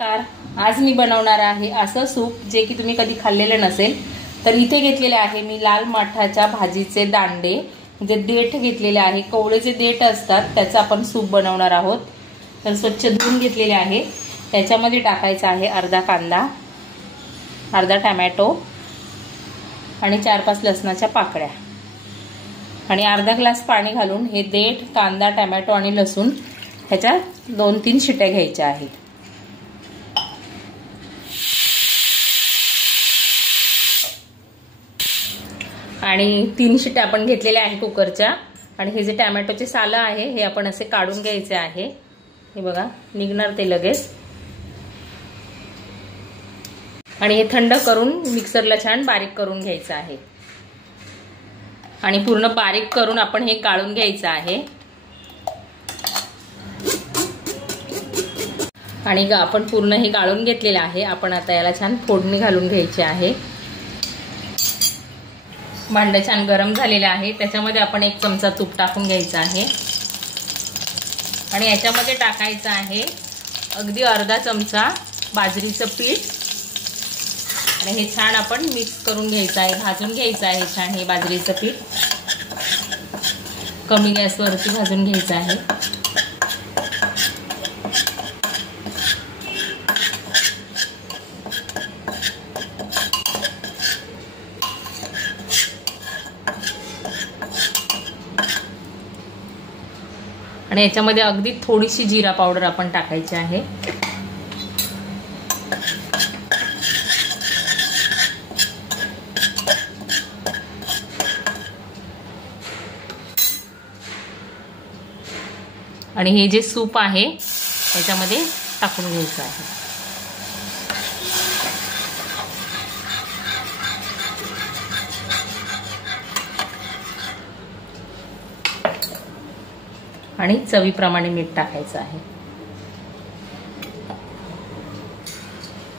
आज मी बनवणार आहे असं सूप जे की तुम्ही कधी खाल्लेलं नसेल। तर इथे घेतलेले आहे मी लाल माठाच्या भाजीचे दांडे, म्हणजे देठ घेतलेले आहे। कवळेचे देठ असतात त्याचा आपण सूप बनवणार आहोत। तर स्वच्छ धुवून घेतलेले आहे। त्याच्यामध्ये टाकायचा आहे अर्धा कांदा, अर्धा टोमॅटो आणि 4-5 लसणाच्या पाकळ्या आणि अर्धा ग्लास पाणी घालून हे देठ, कांदा, टोमॅटो आणि लसूण ह्याच्या 2-3 शिट्या घ्यायच्या आहेत। आणि 3 शिट्या आपण घेतलेल्या आहे कुकरच्या। आणि हे जे टोमॅटोचे साल आहे हे आपण असे काढून घ्यायचे आहे। हे बघा निघणार ते लगेच। आणि हे थंड करून मिक्सरला छान बारीक करून घ्यायचं आहे। आणि पूर्ण बारीक करून आपण हे गाळून घ्यायचं आहे। आणि आपण पूर्ण हे गाळून घेतलेलं आहे। आपण आता याला छान फोडणी घालून घ्यायची आहे। भांडं छान गरम झालेलं आहे, त्याच्यामध्ये आपण 1 चमचा तूप टाकून घ्यायचं आहे। आणि याच्यामध्ये टाकायचं आहे अगदी अर्धा चमचा बाजरीचं पीठ। आणि हे छान आपण मिक्स करून घ्यायचं आहे, भाजून घ्यायचं आहे छान हे बाजरीचं पीठ। कमी गॅसवरती भाजून घ्यायचं आहे। आणि याच्यामध्ये अगदी थोडीशी जिरा पावडर आपण टाकायची आहे। आणि हे जे सूप आहे याच्यामध्ये टाकून घ्यायचं आहे। आणि चवीप्रमाणे मीठ टाकायचं आहे।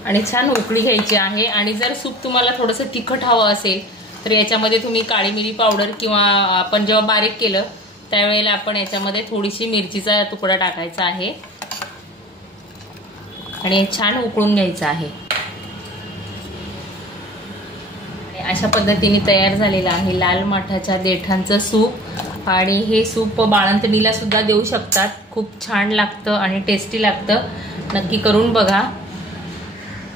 आणि छान उकळी घ्यायची आहे। आणि जर सूप तुम्हाला थोडंसं तिखट हवं असेल तर याच्यामध्ये तुम्ही काळी मिरी पावडर किंवा आपण जेव्हा बारीक केलं त्यावेळेला आपण याच्यामध्ये थोडीशी मिरचीचा तुकडा टाकायचा आहे। आणि छान उकळून घ्यायचं आहे। अशा पद्धतीने तयार झालेलं आहे लाल माठाच्या देठांचं सूप। आणि हे सूप बाळंतणीला सुद्धा देऊ शकतात, खूप छान लागतं आणि टेस्टी लागतं। नक्की करून बघा।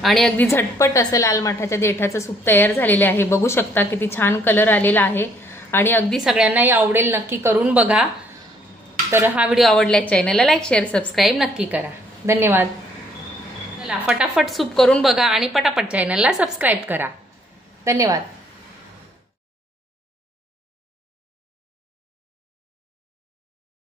आणि अगदी झटपट असं लाल माठाच्या देठाचं सूप तयार झालेलं आहे। बघू शकता किती छान कलर आलेला आहे आणि अगदी सगळ्यांनाही आवडेल। नक्की करून बघा। तर हा व्हिडिओ आवडल्यास चॅनलला लाईक, शेअर, सबस्क्राईब नक्की करा। धन्यवाद। चला फटाफट सूप करून बघा आणि पटापट चॅनलला सबस्क्राईब करा। धन्यवाद।